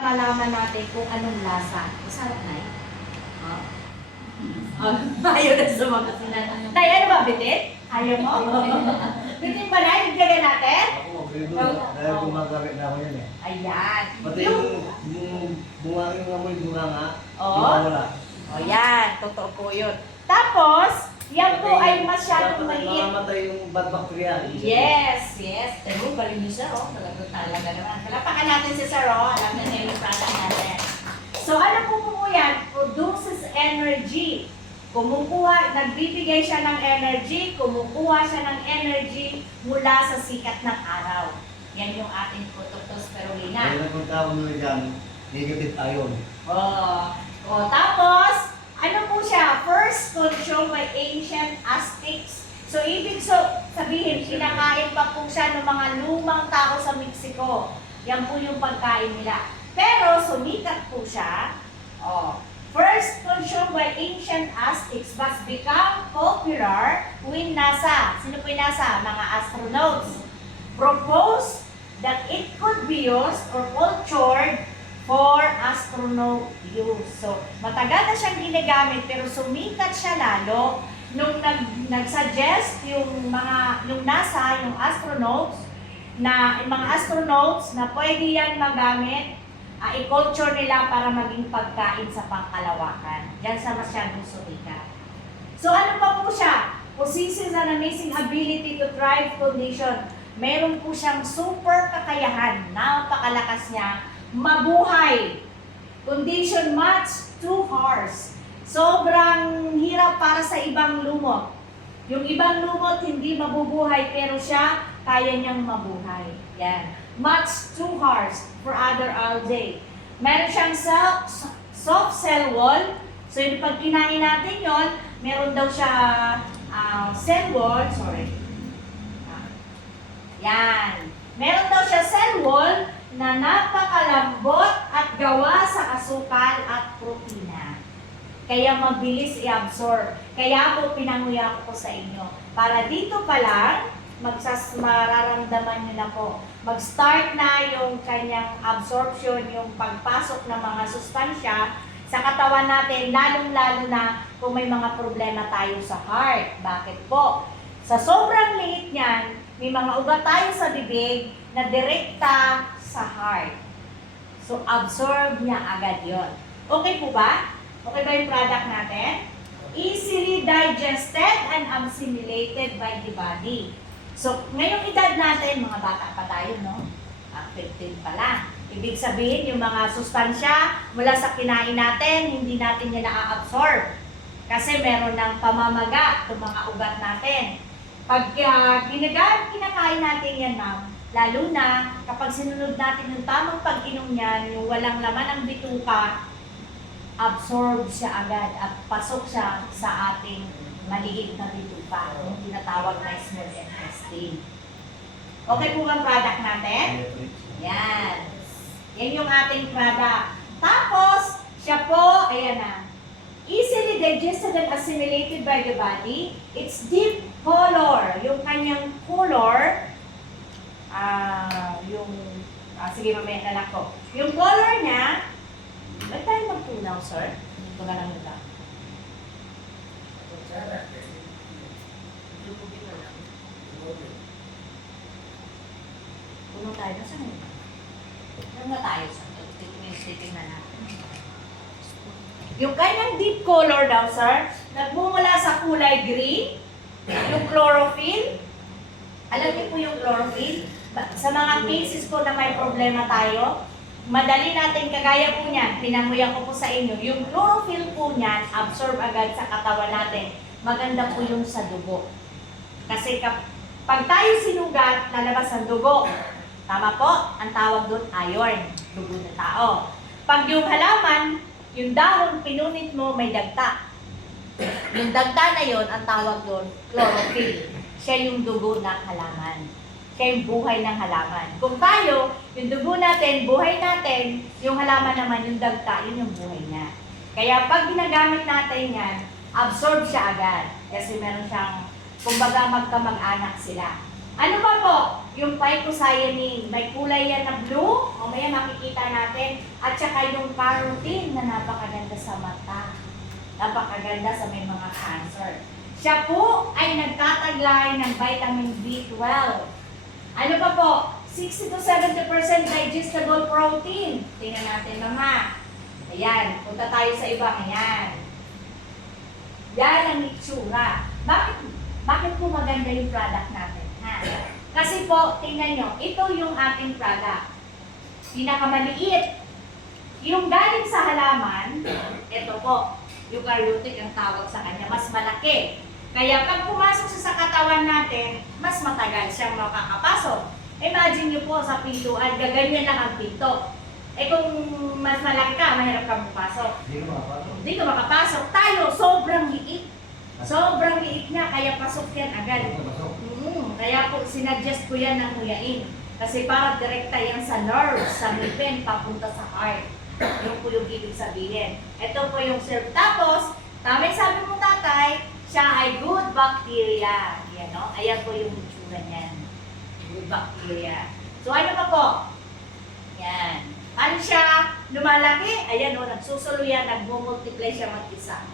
Malaman natin kung anong lasa. Masarap na eh. Ayaw na sumagot sila. Nay, ano ba, bitin? Ayaw mo? Bitin ba na? Ibigay natin? Ako, dahil gumagamit na ako yun eh. Ayan. Pati yung bunga, yung amoy bunga nga, Oo. wala. O yan, totoo po yun. Tapos, yan po ay masyadong maliit. Namamatay yung bad bacteria. Yes, yes. Pero galing niyo, sir, oh. Talaga naman. Palapakan natin si sir, oh. Alam na niya yung product natin. So, ano po yan? Produces energy. Nagbibigay siya ng energy, kumukuha siya ng energy mula sa sikat ng araw. Yan yung ating photospirulina. Kaya kung tawag nila dyan, negative ion. Tapos, ano po siya? First consumed by ancient Aztecs. So, ibig sabihin, kinakain pa po siya ng mga lumang tao sa Mexico. Yan po yung pagkain nila. Pero, sumikat po siya. First consumed by ancient Aztecs but become popular when NASA, sino po yung NASA? Mga astronauts, proposed that it could be used or cultured for astronaut use. So, matagal na siyang ginagamit pero sumikat siya lalo nung nag-suggest yung NASA, yung astronauts, na mga astronauts na pwede yan magamit, i-culture nila para maging pagkain sa pangkalawakan. Diyan sa masyadong sumikat. So, ano pa po siya? Possesses an amazing ability to thrive condition. Meron po siyang super kakayahan, napakalakas niya, mabuhay. Condition much too harsh. Sobrang hirap para sa ibang lumot. Yung ibang lumot hindi mabubuhay pero siya kaya niyang mabuhay. Yan. Much too harsh for other algae. Meron siyang soft cell wall. So yung pag kinain natin yon, meron daw siya cell wall. Sorry. Yan. Meron daw siya cell wall na napakalambot at gawa sa asukal at protina. Kaya mabilis i-absorb. Kaya po pinanguya ko sa inyo. Para dito pa lang, mararamdaman nyo na po. Mag-start na yung kanyang absorption, yung pagpasok ng mga sustansya sa katawan natin, lalong-lalo na kung may mga problema tayo sa heart. Bakit po? Sa sobrang liit niyan, may mga ugat tayo sa bibig na direkta sa heart. So, absorb niya agad yon. Okay po ba? Okay ba yung product natin? Easily digested and assimilated by the body. So, ngayong edad natin, mga bata pa tayo, no? 15 pa lang. Ibig sabihin, yung mga sustansya mula sa kinain natin, hindi natin yan na-absorb. Kasi meron ng pamamaga itong mga ugat natin. Pag kinakain natin yan, ma'am, lalo na kapag sinunod natin yung tamang pag-inom niyan, yung walang laman ng bituka, absorb siya agad at pasok siya sa ating maliit na bituka, yung tinatawag na small intestine. Okay po ba ang product natin? Yan. Yan yung ating product. Tapos, siya po, ayan na, easily digested and assimilated by the body. It's deep color. Yung kanyang color, sige, mamaya na lang po. Yung color niya, ba't tayo magtunaw, sir? Hindi ko na lang nila. Puno tayo na saan yun? Ano na tayo sa titingnan na natin. Yung kanyang deep color daw, sir, nagmumula sa kulay green, yung chlorophyll. Alam niyo po yung chlorophyll? Sa mga cases po na may problema tayo, madali natin kagaya po niyan, pinanguya ko po sa inyo, yung chlorophyll po niyan, absorb agad sa katawan natin. Maganda po yung sa dugo. Kasi pag tayo sinugat, lalabas ang dugo. Tama po, ang tawag doon, iron, dugo ng tao. Pag yung halaman, yung dahon, pinunit mo, may dagta. Yung dagta na yon, ang tawag doon, chlorophyll. Siya yung dugo ng halaman. Siya yung buhay ng halaman. Kung tayo, yung dugo natin, buhay natin, yung halaman naman, yung dagta, yun yung buhay niya. Kaya pag ginagamit natin yan, absorb siya agad. Kasi meron siyang, kumbaga magkamag-anak sila. Ano pa po? yung phycocyanin. May kulay yan na blue, mamaya makikita natin. At saka yung carotene na napakaganda sa mata. Napakaganda sa may mga cancer. Siya po ay nagtataglay ng vitamin B12. Ano pa po? 60 to 70% digestible protein. Tingnan natin mga. Ayan, punta tayo sa iba. Ayan. Yan ang itsura. Bakit po maganda yung product natin? Ha? Kasi po, tingnan nyo, ito yung ating product. Pinakamaliit. Yung galing sa halaman, ito po, eukaryotic ang tawag sa kanya, mas malaki. Kaya pag pumasok siya sa katawan natin, mas matagal siyang makakapasok. Imagine nyo po sa pintuan, gaganyan lang ang pinto. Eh kung mas malaki ka, mahirap kang pumasok. Hindi ka makapasok. Tayo, sobrang liit. Sobrang liit niya, kaya pasok yan agad. Kaya po, sinuggest ko yan ng huyain. Kasi para direkta yan sa nerves, sa ngipin, papunta sa heart. Yung po yung ibig sabihin. Ito po yung serve. Tapos, tama sabi mo tatay, siya ay good bacteria. Yan, no? Ayan po yung itsura niyan. Good bacteria. So, ano pa po? Yan. Ano siya? Lumalaki? Ayan o, nagsusulo yan, nagmumultiply siya mag-isa.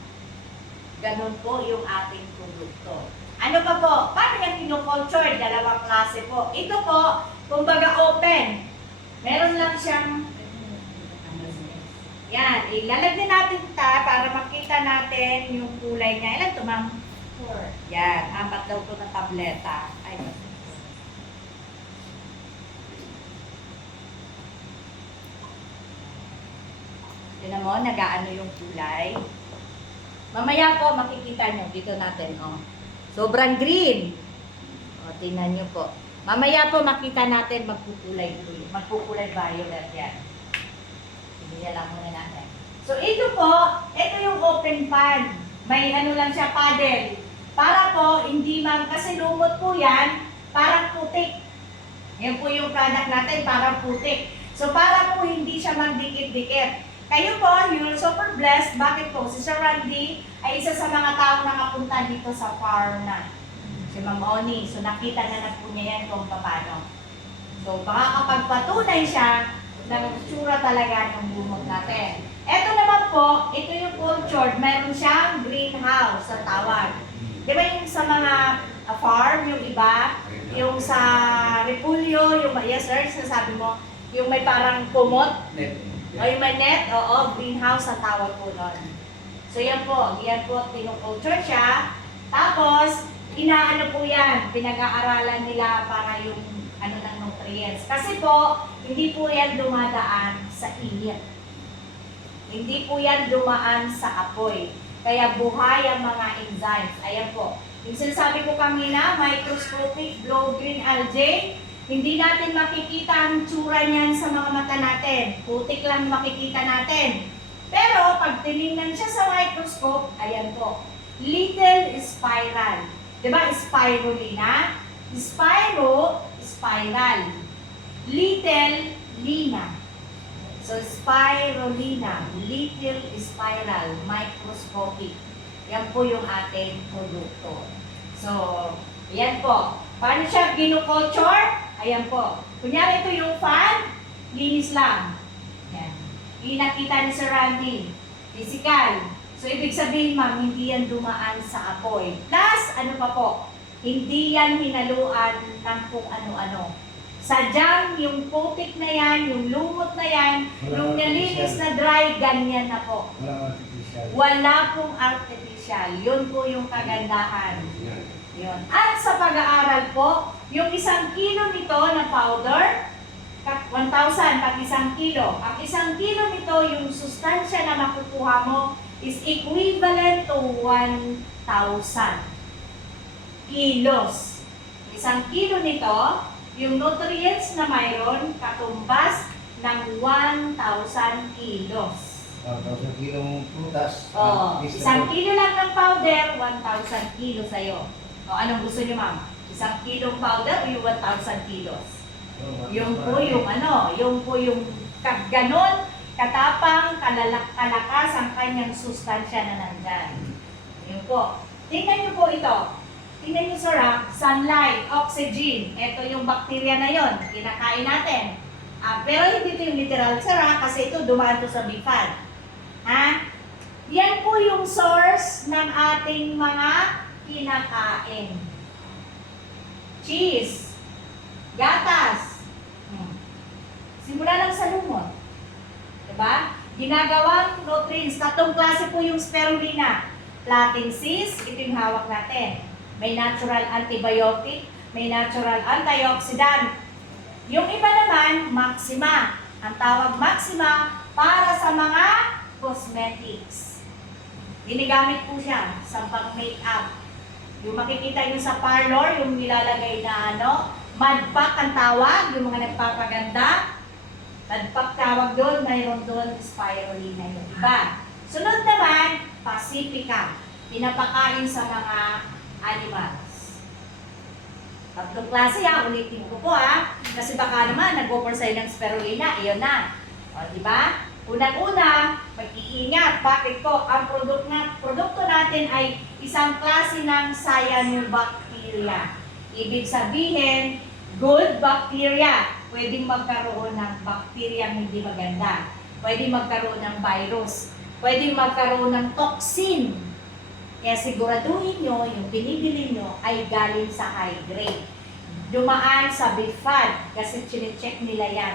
Ganon po yung ating produkto. Ano pa po? Paano yung kino-culture? Dalawang klase po. Ito po, kumbaga open. Meron lang siyang yan, ilalagyan natin para makita natin yung kulay niya. Ilan ito, ma'am? 4. Yan, 4 daw ito na tableta. Ay, tignan mo, nag-aano yung kulay. Mamaya po, makikita nyo. Dito natin, oh. Sobrang green. O, tingnan nyo po. Mamaya po, makita natin magkukulay green. Magkukulay violet yan. Hindi lang muna natin. So, ito po, ito yung open pan. May ano lang siya, paddle. Para po, hindi kasi lumot po yan, parang putik. Yan po yung product natin, parang putik. So, para po hindi siya magdikit-dikit. Kayo po, you're super blessed. Bakit po? Si Sir Randy ay isa sa mga taong nakapunta dito sa farm na. Si Ma'am Oni. So, nakita na po niya yan kung paano. So, baka kapag patunay siya, ng tsura talaga ng lumot natin. Ito naman po, ito yung cultured. Meron siyang greenhouse sa tawag. Di ba yung sa mga farm, yung iba, yung sa repulyo, yung yes sir, sasabi mo, yung may parang kumot, o yung may net, oo, greenhouse sa tawag po nun. So yan po, tinukulture siya. Tapos, inaano po yan, pinag-aaralan nila para yung ano ng nutrients. Kasi po, hindi po yan dumadaan sa init. Hindi po yan dumaan sa apoy. Kaya buhay ang mga enzymes. Ayan po. Yung sinasabi ko kanina, microscopic blue-green algae, hindi natin makikita ang tsura niyan sa mga mata natin. Putik lang makikita natin. Pero pag tinignan siya sa microscope, ayan po, little spiral. Diba spirulina? Spiro, spiral. Little, lina. So, spirulina, little spiral, microscopic. Yan po yung ating produkto. So, yan po. Paano siya gino-culture? Ayan po. Kunyari ito yung fan, linis lang. Yan. Inakita ni Sir Randy. Physical. So, ibig sabihin, ma'am, hindi yan dumaan sa apoy. Plus, ano pa po? Hindi yan hinaluan ng kung ano-ano. Sadyang yung putik na yan, yung lumot na yan, yung nalinis na dry, ganyan na po. Wala pong artificial. Yun po yung kagandahan. Yun. At sa pag-aaral po, yung 1 kilo nito na powder, 1,000 pag 1 kilo. Ang 1 kilo nito, yung sustansya na makukuha mo is equivalent to 1,000 kilos. 1 kilo nito, yung nutrients na mayroon, katumbas ng 1,000 kilos. 1,000 kilong prutas. Oh, 1 kilo lang ng powder, 1,000 kilos sa'yo. O, anong gusto niyo, ma'am? 1 kilong powder o yung 1,000 kilos? Yung po yung ganon, katapang, kalakas ang kanyang sustansya na nandyan. Yun po. Tingnan niyo po ito. tingnan nyo sir ha, sunlight, oxygen, ito yung bacteria na yon, kinakain natin. Pero hindi ito yung literal sir ha, kasi ito dumaan to sa bifad. Ha? Yan po yung source ng ating mga kinakain. Cheese, gatas, simula lang sa lumot. Diba? Ginagawang nutrients, tatlong klase po yung spirulina. Platensis, ito yung hawak natin. May natural antibiotic, may natural antioxidant. Yung iba naman, maxima. Ang tawag maxima para sa mga cosmetics. Ginagamit po siya sa pang-makeup. Yung makikita nyo sa parlor, yung nilalagay na mud pack ang tawag, yung mga nagpapaganda. Mud pack tawag doon, mayroon doon spirulina yung iba. Sunod naman, Pacifica. Pinapakain sa mga animals. Tatlong klase ha, ulitin ko po ha. Kasi baka naman, nag-offer sa'yo ng spirulina, iyon na. O, diba? Unang-una, mag-iingat. Bakit po? Ang produkto natin ay isang klase ng cyanobacteria. Ibig sabihin, good bacteria. Pwedeng magkaroon ng bacteria hindi maganda. Pwedeng magkaroon ng virus. Pwedeng magkaroon ng toxin. Kaya siguraduhin nyo, yung binibili nyo ay galing sa high grade. Dumaan sa BIFAD kasi chinecheck nila yan.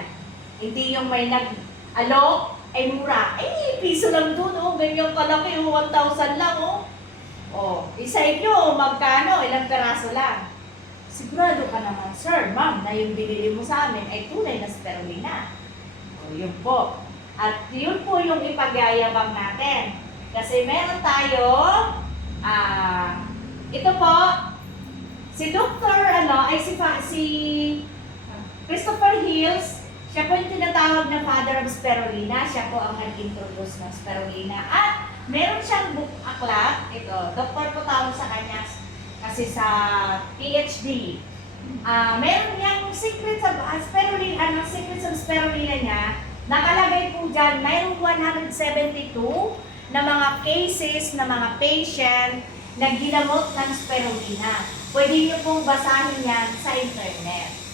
Hindi yung may nag-alok, ay mura. Ay, piso lang doon, oh. Ganyan kalaki, 1,000 lang, oh. Oh, isa inyo, magkano, ilang peraso lang. Sigurado ka naman, sir, ma'am, na yung binili mo sa amin ay tunay na spirulina. O, yun po. At yun po yung ipagyayabang natin. Kasi meron tayo, ito po, si Dr. si Christopher Hills, siya po yung tinatawag na father of spirulina. Siya po ang nag-introduce ng spirulina. At meron siyang book aklat, ito, doktor po tawag sa kanya, kasi sa PhD. Meron niyang secret sa spirulina, secret sa spirulina niya, nakalagay po dyan, mayroong 172 na mga cases na mga patient na ginamot ng spirulina. Pwede niyo pong basahin yan sa internet.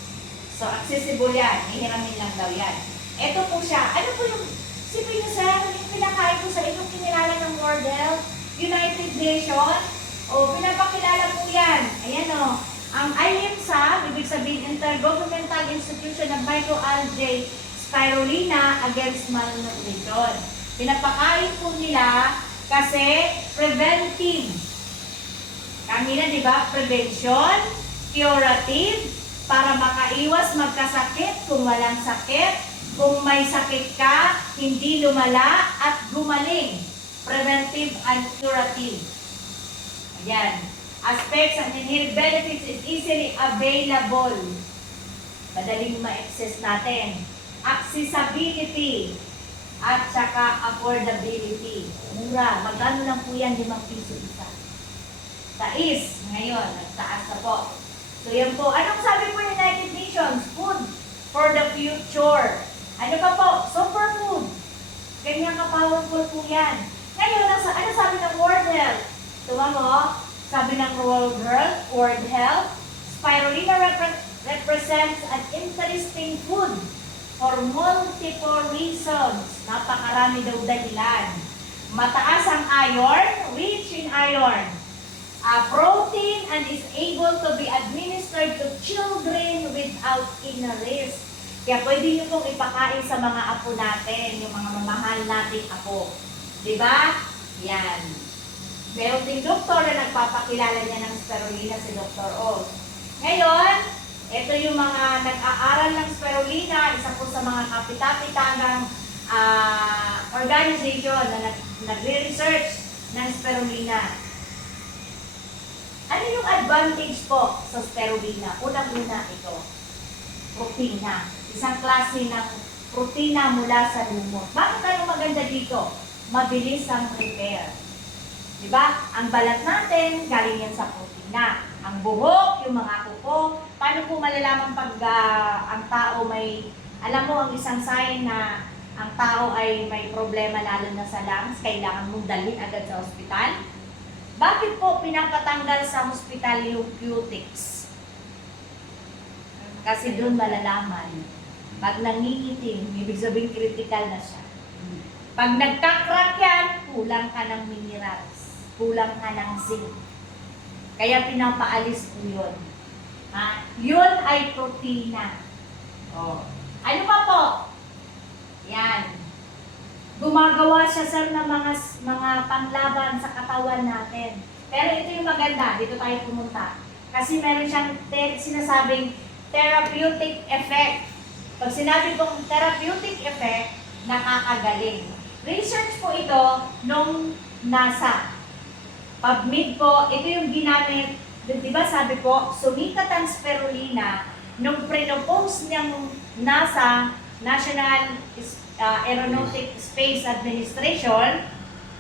So, accessible yan. Ihiramin lang daw yan. Ito po siya. Ano po yung, sipin niyo sir, yung pinakain ko sa inyong kinilala ng World Health, United Nations, pinapakilala po yan. Ayan o. Ang IMSA, ibig sabihin Intergovernmental Institution of Microalgae Spirulina Against Malnutrition. Pinapakain po nila kasi preventive. Kanina, di ba? Prevention, curative, para makaiwas magkasakit kung walang sakit. Kung may sakit ka, hindi lumala at gumaling. Preventive and curative. Ayan. Aspects and inherent benefits is easily available. Madaling ma-access natin. Accessibility at saka affordability. Mura. Magkano lang po yan? 5 piso isa. Tais. Ngayon, nagtaas na po. So yan po. Anong sabi po ng United Nations? Food for the future. Ano pa po? Superfood. Ganyan ka-powerful po yan. Ngayon, ano sabi ng World Health? Tuma mo, sabi ng World Health, spirulina represents an interesting food for multiple reasons. Napakarami daw dahilan. Mataas ang iron, rich in iron. Protein and is able to be administered to children without any risk. Kaya pwede nyo pong ipakain sa mga apo natin, yung mga mamahal nating apo. Diba? Yan. Meron ding doktor na nagpapakilala niya ng spirulina, si Dr. Oz. Ngayon, ito yung mga nag-aaral ng spirulina, isa po sa mga kapitapitagang organization na nagre-research ng spirulina. Ano yung advantage po sa spirulina? Unang-una ito, protina. Isang klase ng protina mula sa lumot. Bakit ano maganda dito? Mabilis ang repair. Diba? Ang balat natin, galing yan sa protina. Ang buhok, yung mga kuko. Paano po malalaman pag ang tao may, alam mo ang isang sign na ang tao ay may problema lalo na sa lungs, kailangan mong dalhin agad sa ospital? Bakit po pinapatanggal sa hospital yung cutics? Kasi doon malalaman. Pag nangingitim, ibig sabihin critical na siya. Pag nagka-crack yan, kulang ka ng minerals. Kulang ka ng zinc. Kaya pinapaalis po yun. Ha? Yun ay protina. Oh. Ano pa po? Yan. Gumagawa siya sir ng mga panglaban sa katawan natin. Pero ito yung maganda, dito tayo pumunta. Kasi meron siyang sinasabing therapeutic effect. Pag sinabi kong therapeutic effect, nakakagaling. Research po ito nung NASA. PubMed po, ito yung ginamit, di ba sabi po, sumikat ang spirulina nung pre-propose niyang NASA, National Aeronautic Space Administration,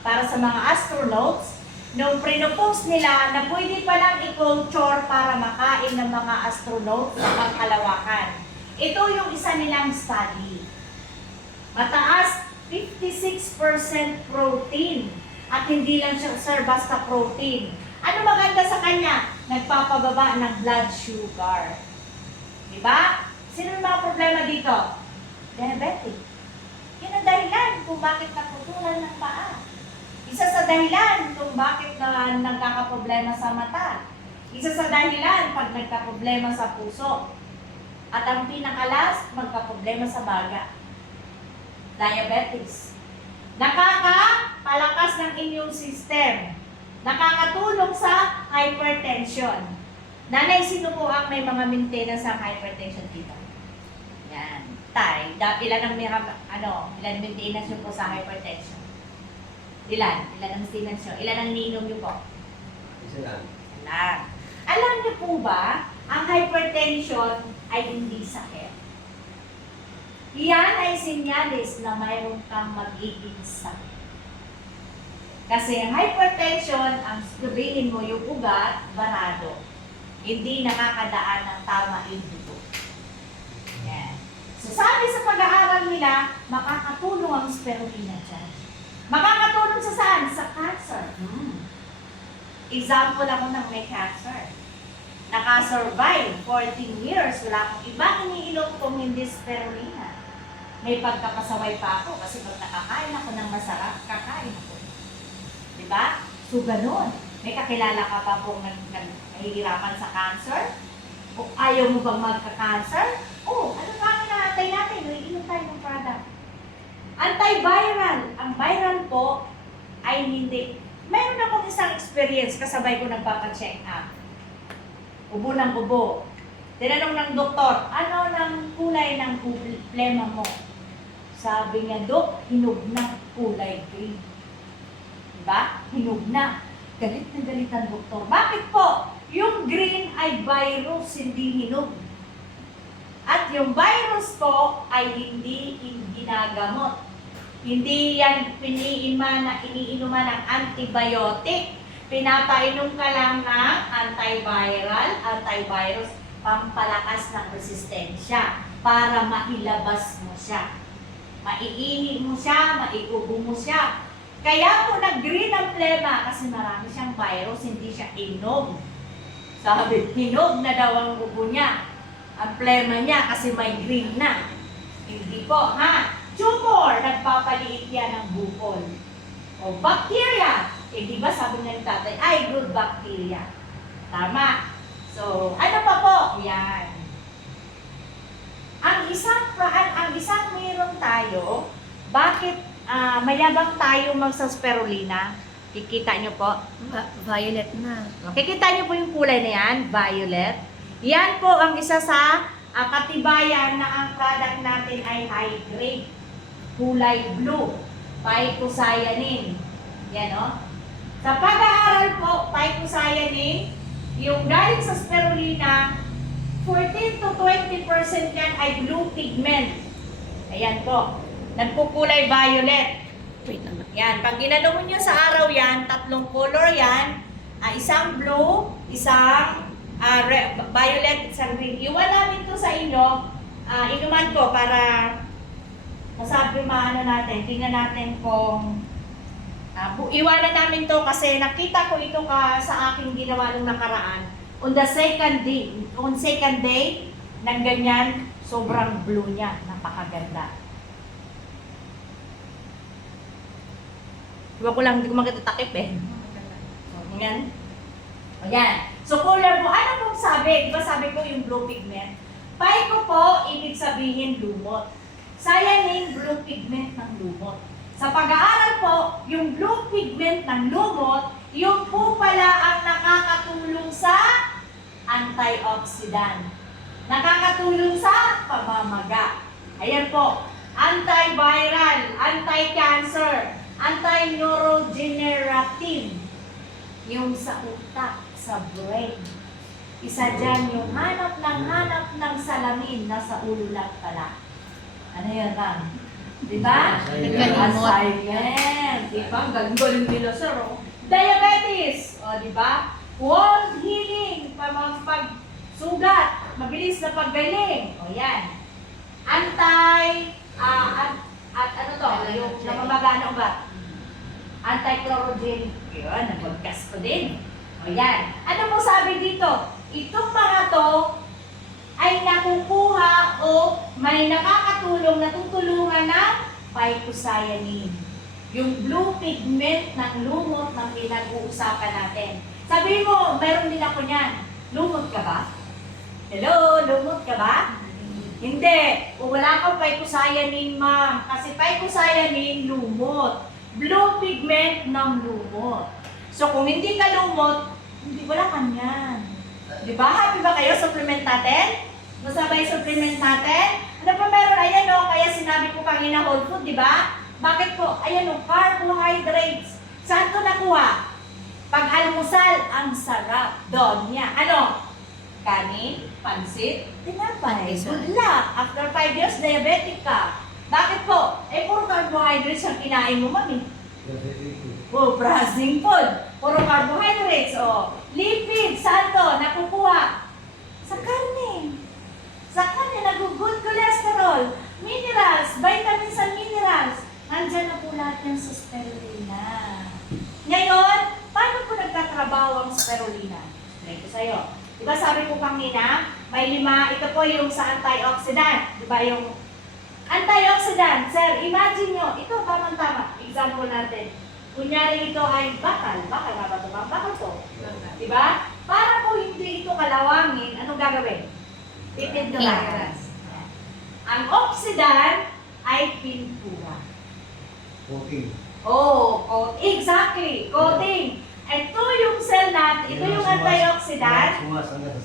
para sa mga astronauts, nung pre-propose nila na pwede palang i-culture para makain ng mga astronauts sa pangkalawakan. Ito yung isa nilang study. Mataas 56% protein. At hindi lang siya, sir, basta protein. Ano maganda sa kanya? Nagpapababa ng blood sugar. Diba? Sino yung mga problema dito? Diabetic. Yan ang dahilan kung bakit naputulan ng paa. Isa sa dahilan kung bakit nagkakaproblema sa mata. Isa sa dahilan pag nagkaproblema sa puso. At ang pinakalas, magkaproblema sa baga. Diabetes. Nakakapalakas ng immune system. Nakakatulong sa hypertension. Nanay, sino po ang may mga maintenance ng hypertension dito? Yan. Tay, ilan ang ilan maintenance nyo po sa hypertension? Ilan? Ilan ang maintenance nyo? Ilan ang iniinom nyo po? Isa lang. Ilan. Alam nyo po ba, ang hypertension ay hindi sakit. Yan ay sinyalis na mayroon kang magiging sakit. Kasi ang hypertension, ang sabihin mo yung ugat, barado. Hindi nakakadaan ng tama yung dugo. Yan. So sabi sa pag-aaral nila, makakatulong ang spirulina dyan. Makakatulong sa saan? Sa cancer. Example ako ng may cancer. Nakasurvive 14 years, wala akong ibang iniinom kung hindi spirulina. May pagkapasaway pa ako kasi pag nakakain ako ng masarap, kakain ako. Diba? So, ganun. May kakilala ka pa pong nahihirapan sa cancer? O ayaw mo bang magka-cancer? O, ano ba ang inaantay natin? Iinom tayo ng product. Antiviral. Ang viral po ay hindi. Mayroon akong isang experience kasabay ko nagpapacheck up. Ubo ng ubo. Tinanong ng doktor, ano ng kulay ng plema mo? Sabi niya, Dok, hinog na, kulay green. Diba? Hinog na. Galit na galit ang doktor. Bakit po? Yung green ay virus, hindi hinog. At yung virus po ay hindi ginagamot. Hindi yan iniinuman ng antibiotic. Pinapainom ka lang ng antiviral, antivirus, pampalakas ng resistensya para mailabas mo siya. Maiihi mo siya, maiubo mo siya. Kaya po nag-green ang plema kasi marami siyang virus, hindi siya inog. Sabi, hinog na daw ang ubo niya. Ang plema niya kasi may green na. Hindi po, ha? Tumor, nagpapaliit yan ng bukol. O bacteria, di ba sabi nga ng tatay, ay good bacteria. Tama. So, ano pa po? Yan. Ang isang mayroon tayo, bakit mayabang tayo sa spirulina? Kikita nyo po? Violet na. Kikita nyo po yung kulay na yan, violet. Yan po ang isa sa katibayan na ang product natin ay high grade. Kulay blue, phycocyanin. Yan o. Sa pag-aaral po, phycocyanin, yung galing sa spirulina, 14 to 20% yan ay blue pigment. Ayan po. Nagpukulay violet. Wait lang. Yan. Pag ginanong nyo sa araw yan, tatlong color yan. Isang blue, isang violet, isang green. Iwan namin to sa inyo. Inuman ko para masabi natin. Tingnan natin kung Iwanan namin to kasi nakita ko ito sa aking ginawa nung nakaraan. On second day, ng ganyan, sobrang blue niya. Napakaganda. Diba ko lang, hindi ko makita takip eh. Yan. Ayan. So, color mo. Ano pong sabi? Diba sabi ko yung blue pigment? Pico po, ibig sabihin lumot. Cyanin, blue pigment ng lumot. Sa pag-aaral po, yung blue pigment ng lumot, yung po pala ang nakakatulong sa antioxidant. Nakakatulong sa pamamaga. Ayan po. Antiviral, anti-cancer, anti-neurodegenerative. Yung sa utak, sa brain. Isa dyan yung hanap ng salamin, nasa ulo lang pala. Ano yun, Ram? Diba? Assignment. Diba? Ang galing nila, sir. Oh. Diabetes. O, diba? Wound healing. Pagsugat. Mabilis na paggaling. O, yan. Ano to? Yung namamaga ng ugat. Anti-chlorogen. Yun, nag-podcast ko din. O, yan. Ano po sabi dito? Itong mga to ay nakukuha o may nakakatulong, natutulungan ng phycocyanin. Yung blue pigment ng lumot ng pinag-uusapan natin. Sabi mo, meron din ako niyan. Lumot ka ba? Hello, lumot ka ba? Hindi. O wala kang phycocyanin, ma'am. Kasi phycocyanin, lumot. Blue pigment ng lumot. So kung hindi ka lumot, hindi, wala ka niyan. Diba? Happy ba kayo? Supplement natin? Masabay supplement natin? Ano pa meron? Ayan o, kaya sinabi ko kanina whole food, diba? Bakit po? Ayan o, carbohydrates. Saan to nakuha? Pag-almusal, ang sarap. Doon niya. Ano? Kanin, pansit, tinapay. Good luck. After 5 years, diabetic ka. Bakit po? Eh, puro carbohydrates ang kinain mo, mami. Oh, processing food. Puro carbohydrates. Oh. Lipids, saan to? Nakukuha? Sa karne. Sa karne, nag-good cholesterol. Minerals, vitamins and minerals. Nandyan na po lahat yan sa spirulina. Ngayon, paano po nagtatrabaho ang spirulina? Explain ko sa'yo. Diba sabi ko kanina, may 5, ito po yung sa antioxidant. Diba yung antioxidant? Sir, imagine nyo, ito tamang-tama. Example natin. Kunyari ito ay bakal. Bakal nga ba ito? Bakal to. Diba? Para po hindi ito kalawangin, anong gagawin? Tipid ka lang. Ang oxidant ay pintura. Okay. Oh, exactly. Coating. Ito yung cell natin, ito yung antioxidant.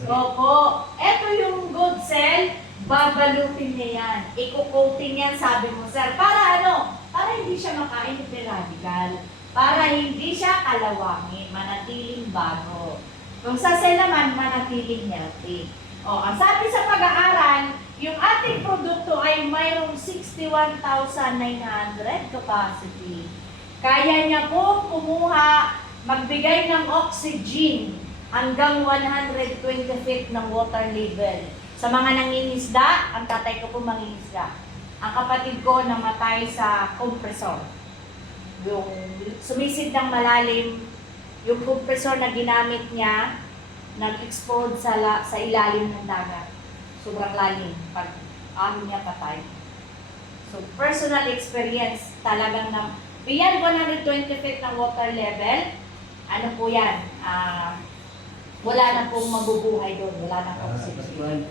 Opo. Ito yung good cell, babalutin niya yan. Iko-coating yan, sabi mo, sir. Para ano? Para hindi siya makain ng free radical. Para hindi siya kalawangin, manatiling bago. Kung sa cell naman, manatiling healthy. O, ang sabi sa pag-aaral, yung ating produkto ay mayroong 61,900 capacity. Kaya niya po kumuha, magbigay ng oxygen hanggang 120 feet ng water level. Sa mga nangingisda, ang tatay ko po mangingisda. Ang kapatid ko namatay sa compressor. Yung sumisid ng malalim, yung compressor na ginamit niya, nag-explode sa ilalim ng dagat. Sobrang lalim. Pag niya patay. So, personal experience talagang na beyond 120 feet ng water level, ano po yan? Wala na pong mabubuhay doon. Wala na pong oxygen.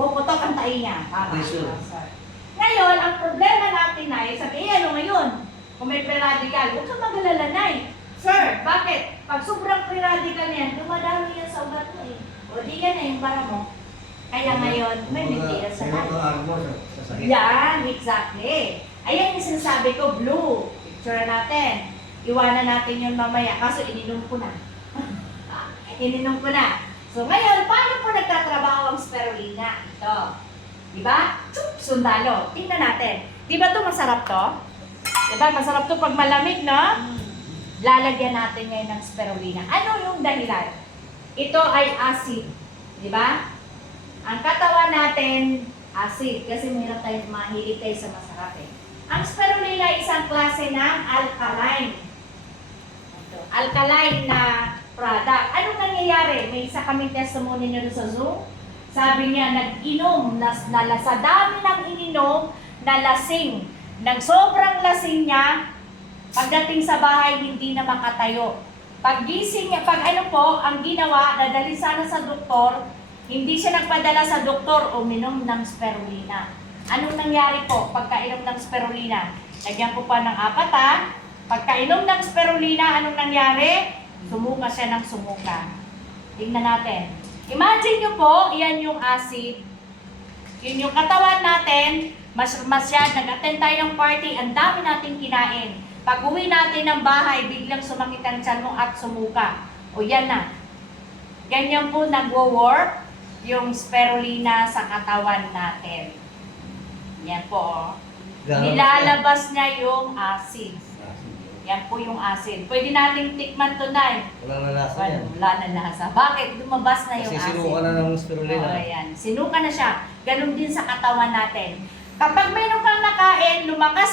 Puputok ang tayo niya. Ngayon, ang problema natin ay, sabihin, ano ngayon? Kung may free radical, huwag kang mag-alala, Nay. Sir, bakit? Pag sobrang free radical yan, dumadami yan sa ugat mo eh. O di yan na yung para mo. Kaya ngayon, may maintenance sa lahat. Yan, exactly. Ayan yung sinasabi ko, blue. Picture natin. Iwanan natin yun mamaya. Kaso ininom ko na. Ininom ko na. So ngayon, paano po nagtatrabaho ang spirulina? Ito. Diba? Sundalo. Tingnan natin. Diba ito masarap to? Diba? Masarap to pag malamig, no? Lalagyan natin ngayon ng spirulina. Ano yung dahilan? Ito ay acid. Diba? Ang katawan natin, acid. Kasi mahirap tayo mahilig tayo sa masarap eh. Ang spirulina, isa isang klase ng alkaline. Ito, alkaline na product. Anong nangyayari? May isa kaming testimony nyo sa Zoom. Sabi niya, nag-inom, sa dami ng ininom, na lasing. Sobrang lasing niya, pagdating sa bahay, hindi na makatayo. Paggising niya, ang ginawa, nadali sana sa doktor, hindi siya nagpadala sa doktor, uminom ng spirulina. Anong nangyari po pagkainom ng spirulina? Lagyan ko pa ng 4 ha. Pagkainom ng spirulina, anong nangyari? Sumuka siya ng sumuka. Tingnan natin. Imagine nyo po, yan yung acid. Yun yung katawan natin, nag-attend tayo ng party, ang dami nating kinain. Pag uwi natin ng bahay, biglang sumakit ang tiyan mo at sumuka. O yan na. Ganyan po nagwo-work yung spirulina sa katawan natin. Yan po. Oh. Nilalabas niya yung acid. Yan po yung acid. Pwede nating tikman tonight. Wala na lasa yan. Wala na lasa. Bakit? Lumabas na yung Kasi acid. sinuka na ng spirulina. Oh, ayan. Sinuka na siya. Ganon din sa katawan natin. Kapag mayroon kang nakain, lumakas